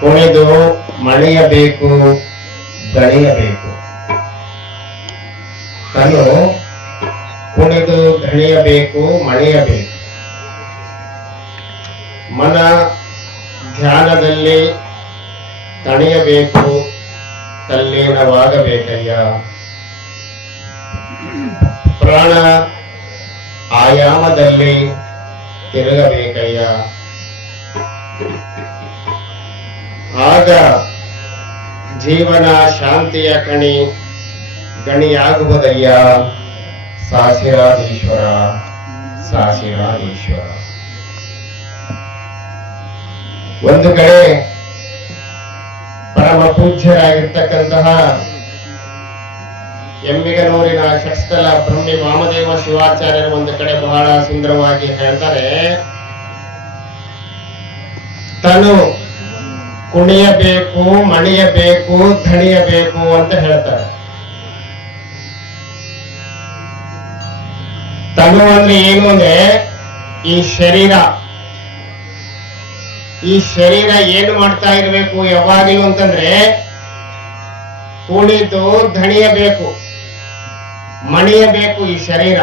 ಕುಣಿದು ಮಣಿಯಬೇಕು ದಣಿಯಬೇಕು. ತನು ಕುಣಿದು ದಣಿಯಬೇಕು ಮಣಿಯಬೇಕು. ಮನ ಧ್ಯಾನದಲ್ಲಿ ತಣಿಯಬೇಕು ತಲ್ಲೀನವಾಗಬೇಕಯ್ಯ. ಪ್ರಾಣ ಆಯಾಮದಲ್ಲಿ ತಿರುಗಬೇಕಯ್ಯ. ಆಗ ಜೀವನ ಶಾಂತಿಯ ಕಣಿ ಗಣಿಯಾಗುವುದಯ್ಯ. ಸಾಸಿರಾದೀಶ್ವರ ಸಾಸಿರಾದೀಶ್ವರ ಒಂದು ಕಡೆ ಪರಮ ಪೂಜ್ಯರಾಗಿರ್ತಕ್ಕಂತಹ ಎಮ್ಮಿಗನೂರಿನ ಷಟ್ಸ್ಥಲ ಬ್ರಹ್ಮಿ ವಾಮದೇವ ಶಿವಾಚಾರ್ಯರು ಒಂದು ಕಡೆ ಬಹಳ ಸುಂದರವಾಗಿ ಹೇಳ್ತಾರೆ. ತನು ಕುಣಿಯಬೇಕು, ಮಣಿಯಬೇಕು, ಧಣಿಯಬೇಕು ಅಂತ ಹೇಳ್ತಾರೆ. ತನು ಅಂದ್ರೆ ಏನು ಅಂದ್ರೆ ಈ ಶರೀರ. ಈ ಶರೀರ ಏನು ಮಾಡ್ತಾ ಇರಬೇಕು ಯಾವಾಗಲೂ ಅಂತಂದ್ರೆ ಕುಣಿದು ಧಣಿಯಬೇಕು, ಮಣಿಯಬೇಕು ಈ ಶರೀರ.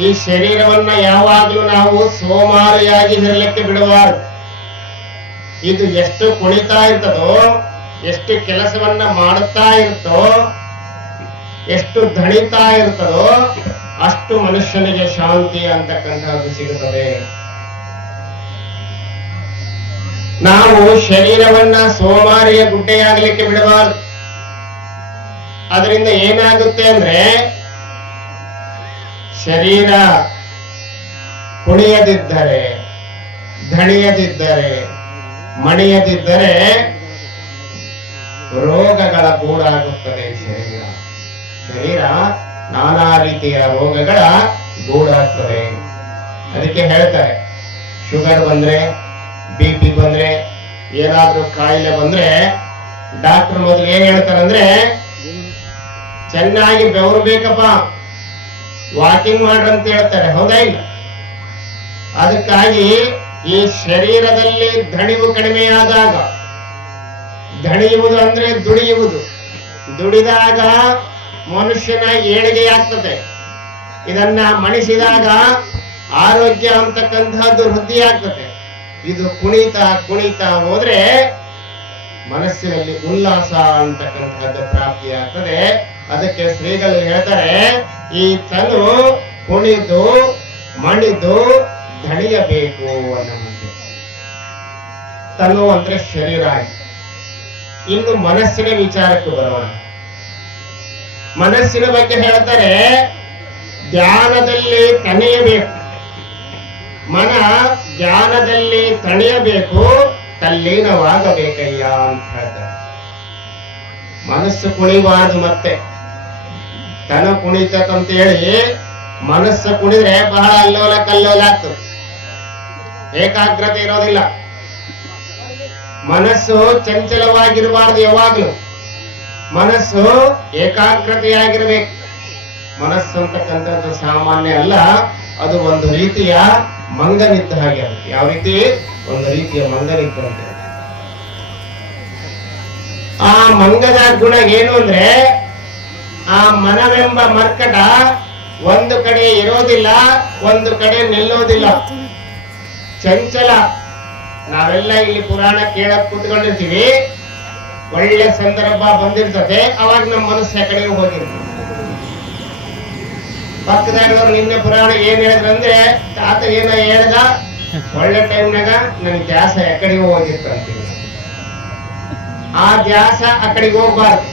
ಈ ಶರೀರವನ್ನ ಯಾವಾಗಲೂ ನಾವು ಸೋಮಾರಿಯಾಗಿ ಇರಲಿಕ್ಕೆ ಬಿಡಬಾರದು. ಇದು ಎಷ್ಟು ಕುಳಿತಾ ಇರ್ತದೋ, ಎಷ್ಟು ಕೆಲಸವನ್ನ ಮಾಡುತ್ತಾ ಇರ್ತೋ ಎಷ್ಟು ದಣಿತಾ ಇರ್ತದೋ, ಅಷ್ಟು ಮನುಷ್ಯನಿಗೆ ಶಾಂತಿ ಅಂತಕ್ಕಂಥದ್ದು ಸಿಗುತ್ತದೆ. ನಾವು ಶರೀರವನ್ನ ಸೋಮಾರಿಯ ಗುಡ್ಡೆಯಾಗಲಿಕ್ಕೆ ಬಿಡಬಾರದು. ಅದರಿಂದ ಏನಾಗುತ್ತೆ ಅಂದ್ರೆ, ಶರೀರ ಕುಣಿಯದಿದ್ದರೆ ಧಣಿಯದಿದ್ದರೆ ಮಣಿಯದಿದ್ದರೆ ರೋಗಗಳ ಗೂಡಾಗುತ್ತದೆ ಶರೀರ ಶರೀರ ನಾನಾ ರೀತಿಯ ರೋಗಗಳ ಗೂಡಾಗ್ತದೆ. ಅದಕ್ಕೆ ಹೇಳ್ತಾರೆ, ಶುಗರ್ ಬಂದ್ರೆ, ಬಿ ಪಿ ಬಂದ್ರೆ, ಏನಾದ್ರೂ ಕಾಯಿಲೆ ಬಂದ್ರೆ ಡಾಕ್ಟರ್ ಮೊದಲು ಏನ್ ಹೇಳ್ತಾರಂದ್ರೆ, ಚೆನ್ನಾಗಿ ಬೆವರು ಬೇಕಪ್ಪ ವಾಕಿಂಗ್ ಮಾಡ್ರಂತ ಹೇಳ್ತಾರೆ, ಹೌದಾ ಇಲ್ಲ? ಅದಕ್ಕಾಗಿ ಈ ಶರೀರದಲ್ಲಿ ಧಣಿವು ಕಡಿಮೆಯಾದಾಗ, ಧಣಿಯುವುದು ಅಂದ್ರೆ ದುಡಿಯುವುದು. ದುಡಿದಾಗ ಮನುಷ್ಯನ ಏಳಿಗೆಯಾಗ್ತದೆ ಇದನ್ನ ಮಣಿಸಿದಾಗ ಆರೋಗ್ಯ ಅಂತಕ್ಕಂತಹದ್ದು ವೃದ್ಧಿ ಆಗ್ತದೆ. ಇದು ಕುಣಿತ ಕುಣಿತ ಹೋದ್ರೆ ಮನಸ್ಸಿನಲ್ಲಿ ಉಲ್ಲಾಸ ಅಂತಕ್ಕಂಥದ್ದು ಪ್ರಾಪ್ತಿಯಾಗ್ತದೆ ಅದಕ್ಕೆ ಶ್ರೀಗಳು ಹೇಳ್ತಾರೆ, ಈ ತನು ಕುಣಿದು, ಮಣಿದು ಧಣಿಯಬೇಕು ಅನ್ನುವಂತೆ ತನು ಅಂದ್ರೆ ಶರೀರ ಆಯ್ತು. ಇನ್ನು ಮನಸ್ಸಿನ ವಿಚಾರಕ್ಕೆ ಬರೋಣ ಮನಸ್ಸಿನ ಬಗ್ಗೆ ಹೇಳ್ತಾರೆ, ಧ್ಯಾನದಲ್ಲಿ ತಣಿಯಬೇಕು. ಮನ ಧ್ಯಾನದಲ್ಲಿ ತಣಿಯಬೇಕು, ತಲ್ಲೀನವಾಗಬೇಕಯ್ಯ ಅಂತ ಹೇಳ್ತಾರೆ. ಮನಸ್ಸು ಕುಣಿಬಾರದು ಮತ್ತೆ. ತನ ಕುಣಿತಕ್ಕಂತ ಹೇಳಿ ಮನಸ್ಸು ಕುಣಿದ್ರೆ ಬಹಳ ಅಲ್ಲೋಲ ಕಲ್ಲೋಲ ಆಗ್ತದೆ ಏಕಾಗ್ರತೆ ಇರೋದಿಲ್ಲ. ಮನಸ್ಸು ಚಂಚಲವಾಗಿರಬಾರದು ಯಾವಾಗಲೂ. ಮನಸ್ಸು ಏಕಾಗ್ರತೆಯಾಗಿರ್ಬೇಕು. ಮನಸ್ಸು ಅಂತಕ್ಕಂಥದ್ದು ಸಾಮಾನ್ಯ ಅಲ್ಲ, ಅದು ಒಂದು ರೀತಿಯ ಮಂಗನಿದ್ದ ಹಾಗೆ ಯಾವ ರೀತಿ? ಒಂದು ರೀತಿಯ ಮಂಗನಿದ್ದಂತೆ ಆ ಮಂಗದ ಗುಣ ಏನು ಅಂದ್ರೆ, ಆ ಮನವೆಂಬ ಮರ್ಕಟ ಒಂದು ಕಡೆ ಇರೋದಿಲ್ಲ, ಒಂದು ಕಡೆ ನಿಲ್ಲೋದಿಲ್ಲ. ಚಂಚಲ, ನಾವೆಲ್ಲ ಇಲ್ಲಿ ಪುರಾಣ ಕೇಳಕ್ ಕುತ್ಕೊಂಡಿರ್ತೀವಿ. ಒಳ್ಳೆ ಸಂದರ್ಭ ಬಂದಿರ್ತದೆ. ಅವಾಗ ನಮ್ಮ ಮನಸ್ಸು ಆ ಕಡೆಗೆ ಹೋಗಿರ್ತದೆ ಪಕ್ಕದಾಗದವ್ರು ನಿನ್ನೆ ಪುರಾಣ ಏನ್ ಹೇಳಿದ್ರಂದ್ರೆ ತಾತ ಏನ ಹೇಳ್ದ? ಒಳ್ಳೆ ಟೈಮ್ನಾಗ ನನ್ ದ್ಯಾಸ ಎಕಡೆಗೆ ಹೋಗಿರ್ತಂತೀವಿ ಆ ದ್ಯಾಸ ಆ ಹೋಗ್ಬಾರ್ದು.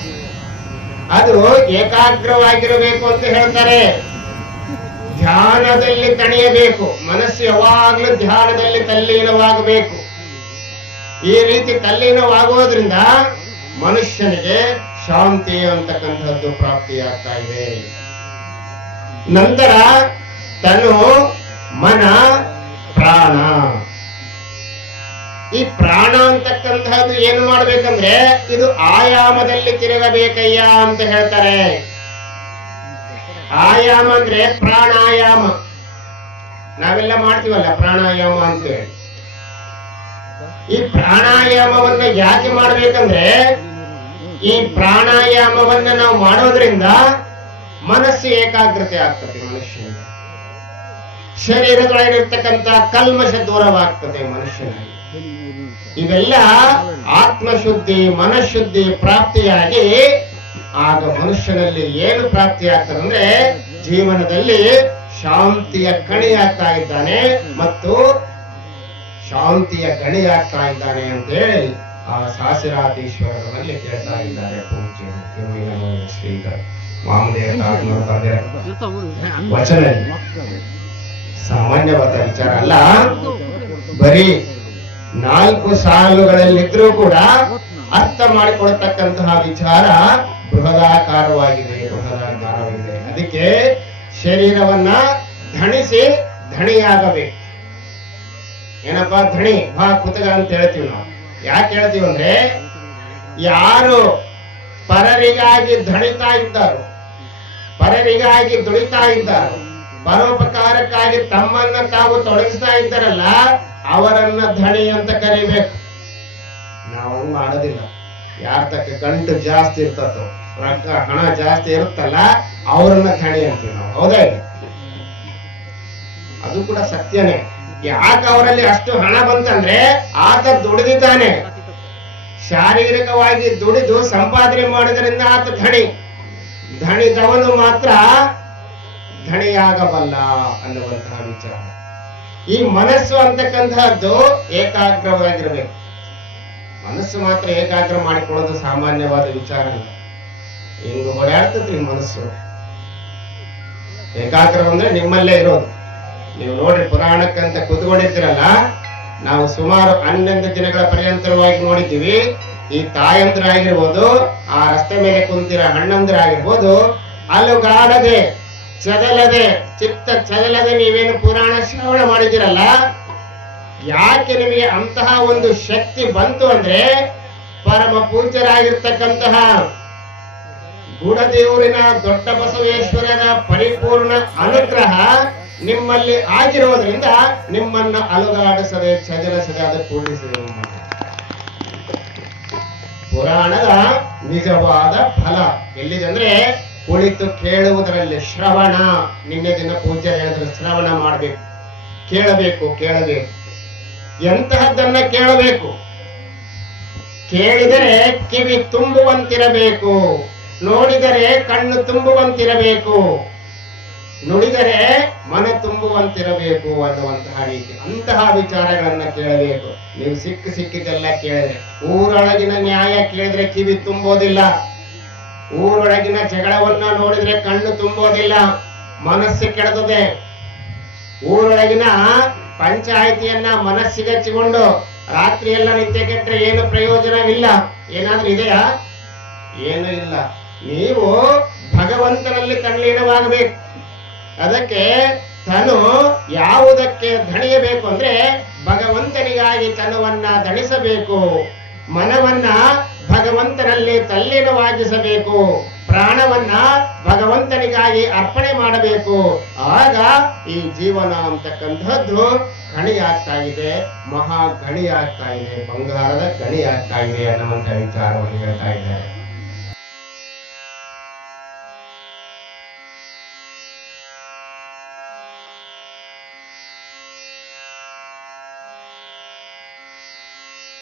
ಅದು ಏಕಾಗ್ರವಾಗಿರಬೇಕು ಅಂತ ಹೇಳ್ತಾರೆ. ಧ್ಯಾನದಲ್ಲಿ ತಣಿಯಬೇಕು ಮನಸ್ಸು ಯಾವಾಗ್ಲೂ ಧ್ಯಾನದಲ್ಲಿ ತಲ್ಲೀನವಾಗಬೇಕು. ಈ ರೀತಿ ತಲ್ಲೀನವಾಗುವುದರಿಂದ ಮನುಷ್ಯನಿಗೆ ಶಾಂತಿ ಅಂತಕ್ಕಂಥದ್ದು ಪ್ರಾಪ್ತಿಯಾಗ್ತಾ ಇದೆ. ನಂತರ ತನು ಮನ ಪ್ರಾಣ. ಈ ಪ್ರಾಣ ಅಂತಕ್ಕಂತಹದ್ದು ಏನು ಮಾಡ್ಬೇಕಂದ್ರೆ, ಇದು ಆಯಾಮದಲ್ಲಿ ತಿರುಗಬೇಕಯ್ಯ ಅಂತ ಹೇಳ್ತಾರೆ. ಆಯಾಮ ಅಂದ್ರೆ ಪ್ರಾಣಾಯಾಮ. ನಾವೆಲ್ಲ ಮಾಡ್ತೀವಲ್ಲ ಪ್ರಾಣಾಯಾಮ ಅಂತೇಳಿ ಈ ಪ್ರಾಣಾಯಾಮವನ್ನ ಯಾಕೆ ಮಾಡ್ಬೇಕಂದ್ರೆ ಈ ಪ್ರಾಣಾಯಾಮವನ್ನ ನಾವು ಮಾಡೋದ್ರಿಂದ ಮನಸ್ಸು ಏಕಾಗ್ರತೆ ಆಗ್ತದೆ ಮನುಷ್ಯನಿಗೆ. ಶರೀರದೊಳಗಿರ್ತಕ್ಕಂತ ಕಲ್ಮಶ ದೂರವಾಗ್ತದೆ ಮನುಷ್ಯನಿಗೆ. ಇವೆಲ್ಲ ಆತ್ಮಶುದ್ಧಿ, ಮನಃಶುದ್ಧಿ ಪ್ರಾಪ್ತಿಯಾಗಿ ಆಗ ಮನುಷ್ಯನಲ್ಲಿ ಏನು ಪ್ರಾಪ್ತಿ ಆಗ್ತದೆ ಅಂದ್ರೆ ಜೀವನದಲ್ಲಿ ಶಾಂತಿಯ ಕಣಿಯಾಗ್ತಾ ಇದ್ದಾನೆ ಮತ್ತು ಶಾಂತಿಯ ಗಣಿಯಾಗ್ತಾ ಇದ್ದಾನೆ ಅಂತ ಹೇಳಿ ಆ ಸಾಸಿರಾತೀಶ್ವರರಲ್ಲಿ ಕೇಳ್ತಾ ಇದ್ದಾರೆ ಶ್ರೀಗಳು ವಚನ ಸಾಮಾನ್ಯವಾದ ವಿಚಾರ ಅಲ್ಲ. ಬರೀ ನಾಲ್ಕು ಸಾಲುಗಳಲ್ಲಿದ್ರೂ ಕೂಡ ಅರ್ಥ ಮಾಡಿಕೊಳ್ತಕ್ಕಂತಹ ವಿಚಾರ ಬೃಹದಾಕಾರವಾಗಿದೆ ಬೃಹದಾಕಾರವಾಗಿದೆ ಅದಕ್ಕೆ ಶರೀರವನ್ನ ಧಣಿಸಿ ಧಣಿಯಾಗಬೇಕು. ಏನಪ್ಪ ಧಣಿ? ಬಾ ಕುತಗ ಅಂತ ಹೇಳ್ತೀವಿ ನಾವು. ಯಾಕೆ ಹೇಳ್ತೀವಿ ಅಂದ್ರೆ, ಯಾರು ಪರರಿಗಾಗಿ ಧಣಿತಾ ಇದ್ದಾರೋ, ಪರರಿಗಾಗಿ ದುಡಿತಾ ಇದ್ದಾರೋ, ಪರೋಪಕಾರಕ್ಕಾಗಿ ತಮ್ಮನ್ನ ತಾವು ತೊಡಗಿಸ್ತಾ ಇದ್ದಾರಲ್ಲ, ಅವರನ್ನ ಧಣಿ ಅಂತ ಕರಿಬೇಕು. ನಾವು ಮಾಡೋದಿಲ್ಲ. ಯಾರ ತಕ್ಕ ಗಂಟು ಜಾಸ್ತಿ ಇರ್ತತೋ ರೊಕ್ಕ ಹಣ ಜಾಸ್ತಿ ಇರುತ್ತಲ್ಲ, ಅವರನ್ನ ಧಣಿ ಅಂತೀವಿ ನಾವು. ಹೌದಾ? ಅದು ಕೂಡ ಸತ್ಯನೇ. ಯಾಕೆ ಅವರಲ್ಲಿ ಅಷ್ಟು ಹಣ ಬಂತಂದ್ರೆ ಆತ ದುಡಿದಿದ್ದಾನೆ. ಶಾರೀರಿಕವಾಗಿ ದುಡಿದು ಸಂಪಾದನೆ ಮಾಡೋದ್ರಿಂದ ಆತ ಧಣಿ. ಧಣಿದವನು ಮಾತ್ರ ಧಣಿಯಾಗಬಲ್ಲ ಅನ್ನುವಂತಹ ವಿಚಾರ. ಈ ಮನಸ್ಸು ಅಂತಕ್ಕಂತಹದ್ದು ಏಕಾಗ್ರವಾಗಿರಬೇಕು. ಮನಸ್ಸು ಮಾತ್ರ ಏಕಾಗ್ರ ಮಾಡಿಕೊಳ್ಳೋದು ಸಾಮಾನ್ಯವಾದ ವಿಚಾರ ಅಲ್ಲ. ಹಿಂಗ್ ಓಡಾಡ್ತದ್ರಿ ಮನಸ್ಸು. ಏಕಾಗ್ರ ಅಂದ್ರೆ ನಿಮ್ಮಲ್ಲೇ ಇರೋದು. ನೀವು ನೋಡ್ರಿ ಪುರಾಣಕ್ಕಂತ ಕೂತ್ಕೊಂಡಿದ್ದೀರಲ್ಲ, ನಾವು ಸುಮಾರು ಹನ್ನೊಂದು ದಿನಗಳ ಪರ್ಯಂತರವಾಗಿ ನೋಡಿದ್ದೀವಿ, ಈ ತಾಯಂದ್ರಾಗಿರ್ಬೋದು ಆ ರಸ್ತೆ ಮೇಲೆ ಕುಂತಿರೋ ಹಣ್ಣಂದ್ರಾಗಿರ್ಬೋದು ಅಲುಗಾಡದೆ, ಚದಲದೆ, ಚಿತ್ತ ಚದಲದೆ ನೀವೇನು ಪುರಾಣ ಶ್ರವಣ ಮಾಡಿದಿರಲ್ಲ ಯಾಕೆ ನಿಮಗೆ ಅಂತಹ ಒಂದು ಶಕ್ತಿ ಬಂತು ಅಂದ್ರೆ ಪರಮ ಪೂಜ್ಯರಾಗಿರ್ತಕ್ಕಂತಹ ಗುಡದೇವರಿನ ದೊಡ್ಡ ಬಸವೇಶ್ವರನ ಪರಿಪೂರ್ಣ ಅನುಗ್ರಹ ನಿಮ್ಮಲ್ಲಿ ಆಗಿರೋದ್ರಿಂದ ನಿಮ್ಮನ್ನ ಅಲುಗಾಡಿಸದೆ ಚದರಿಸದೆ ಅದು ಕೂಡಿಸಿದೆ. ಪುರಾಣದ ನಿಜವಾದ ಫಲ ಎಲ್ಲಿದೆ ಅಂದ್ರೆ ಕುಳಿತು ಕೇಳುವುದರಲ್ಲಿ ಶ್ರವಣ. ನಿನ್ನೆ ದಿನ ಪೂಜೆ ಹೇಳಿದ್ರೆ, ಶ್ರವಣ ಮಾಡಬೇಕು. ಕೇಳಬೇಕು ಕೇಳಬೇಕು. ಎಂತಹದ್ದನ್ನ ಕೇಳಬೇಕು? ಕೇಳಿದರೆ ಕಿವಿ ತುಂಬುವಂತಿರಬೇಕು. ನೋಡಿದರೆ ಕಣ್ಣು ತುಂಬುವಂತಿರಬೇಕು. ನುಡಿದರೆ ಮನ ತುಂಬುವಂತಿರಬೇಕು ಅನ್ನುವಂತಹ ರೀತಿ. ಅಂತಹ ವಿಚಾರಗಳನ್ನ ಕೇಳಬೇಕು. ನೀವು ಸಿಕ್ಕ ಸಿಕ್ಕಿದೆಲ್ಲ ಕೇಳಿದ್ರೆ, ಊರೊಳಗಿನ ನ್ಯಾಯ ಕೇಳಿದ್ರೆ ಕಿವಿ ತುಂಬೋದಿಲ್ಲ. ಊರೊಳಗಿನ ಜಗಳವನ್ನ ನೋಡಿದ್ರೆ ಕಣ್ಣು ತುಂಬೋದಿಲ್ಲ. ಮನಸ್ಸು ಕೆಡತದೆ. ಊರೊಳಗಿನ ಪಂಚಾಯಿತಿಯನ್ನ ಮನಸ್ಸಿಗೆ ಹಚ್ಚಿಕೊಂಡು ರಾತ್ರಿ ಎಲ್ಲ ನಿತ್ಯ ಕೆಟ್ಟರೆ ಏನು ಪ್ರಯೋಜನವಿಲ್ಲ. ಏನಾದ್ರೂ ಇದೆಯಾ? ಏನು ಇಲ್ಲ. ನೀವು ಭಗವಂತನಲ್ಲಿ ತಲ್ಲೀನವಾಗಬೇಕು ಅದಕ್ಕೆ ತನು ಯಾವುದಕ್ಕೆ ದಣಿಯಬೇಕು ಅಂದ್ರೆ ಭಗವಂತನಿಗಾಗಿ ತನುವನ್ನ ದಣಿಸಬೇಕು. ಮನವನ್ನ ಭಗವಂತನಲ್ಲಿ ತಲ್ಲೀನವಾಗಿಸಬೇಕು. ಪ್ರಾಣವನ್ನ ಭಗವಂತನಿಗಾಗಿ ಅರ್ಪಣೆ ಮಾಡಬೇಕು. ಆಗ ಈ ಜೀವನ ಅಂತಕ್ಕಂಥದ್ದು ಗಣಿಯಾಗ್ತಾ ಇದೆ, ಮಹಾ ಗಣಿಯಾಗ್ತಾ ಇದೆ, ಬಂಗಾರದ ಗಣಿಯಾಗ್ತಾ ಇದೆ ಅನ್ನುವಂಥ ವಿಚಾರವನ್ನು ಹೇಳ್ತಾ ಇದ್ದಾರೆ.